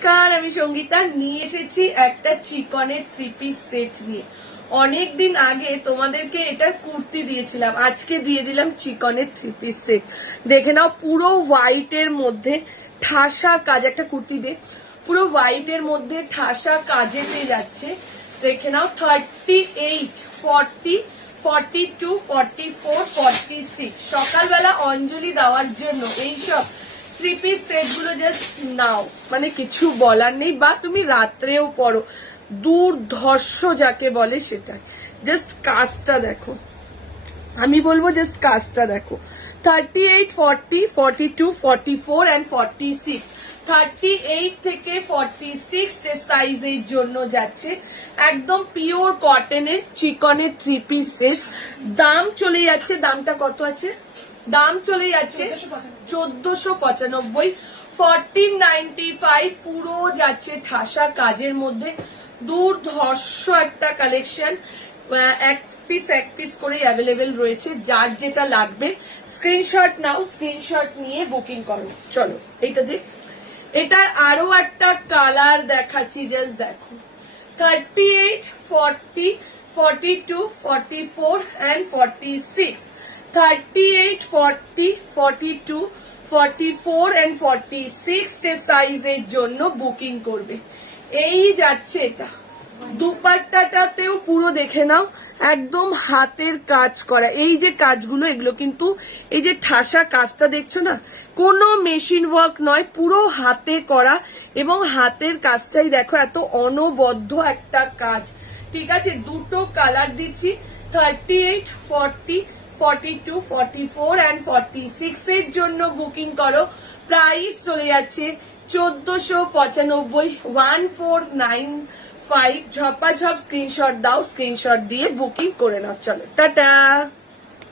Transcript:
নমস্কার, আমি সঙ্গীতা নিয়ে এসেছি একটা চিকনের 3 পিস সেট নিয়ে। অনেকদিন আগে তোমাদেরকে এটা কুর্তি দিয়েছিলাম, আজকে দিয়ে দিলাম চিকনের 3 পিস সেট। দেখে নাও, পুরো হোয়াইটের মধ্যে ঠাসা কাজ, একটা কুর্তি দিয়ে পুরো হোয়াইটের মধ্যে ঠাসা কাজে পেয়ে যাচ্ছে। দেখে নাও, 38, 40, 42, 44, 46। সকালবেলা অঞ্জলি দেওয়ার জন্য এইসব 3 পিস সেট গুলো জাস্ট নাও, মানে কিছু বলার নেই। বা তুমি রাত্রেও পরো, দুর্ধর্ষ যাকে বলে সেটাই। জাস্ট কাজটা দেখো, আমি বলবো জাস্ট কাজটা দেখো। 38, 40, 42, 44 and 46। 38 থেকে 46 যে সাইজের জন্য যাচ্ছে, একদম পিওর কটনের চিকনের 3 পিস সেট। দাম চলে যাচ্ছে, দামটা কত আছে? দাম চলে যাচ্ছে 1495, 1495। পুরো যাচ্ছে ঠাসা কাজের মধ্যে, দুর্ধর্ষ একটা কালেকশন। এক পিস করে অ্যাভেলেবেল রয়েছে, যার যেটা লাগবে স্ক্রিনশট নাও, স্ক্রিনশট নিয়ে বুকিং করো। চলো এইটা দেখ, এটার আরো একটা কালার দেখাচ্ছি, জাস্ট দেখো। 38, 40, 42, 44 and 46। 38, 40, 42, 44 and 46 যে সাইজের জন্য বুকিং করবে। এই যাচ্ছে এটা। দুপাট্টাটাতেও পুরো দেখে নাও, একদম হাতের কাজ করা। এই যে কাজগুলো, এগুলো কিন্তু এই যে ঠাসা কাজটা দেখছো না, কোনো মেশিন ওয়ার্ক নয়, পুরো হাতে করা। এবং হাতের কাজটাই দেখো, এত অনবদ্য একটা কাজ। ঠিক আছে, দুটো কালার দিচ্ছি, 38, 40, 42, 44 and 46 এর জন্য বুকিং করো। প্রাইস চলে যাচ্ছে 1495, 1495। ঝপাঝপ স্ক্রিনশট দাও, স্ক্রিনশট দিয়ে বুকিং করে নাও। চলো টাটা।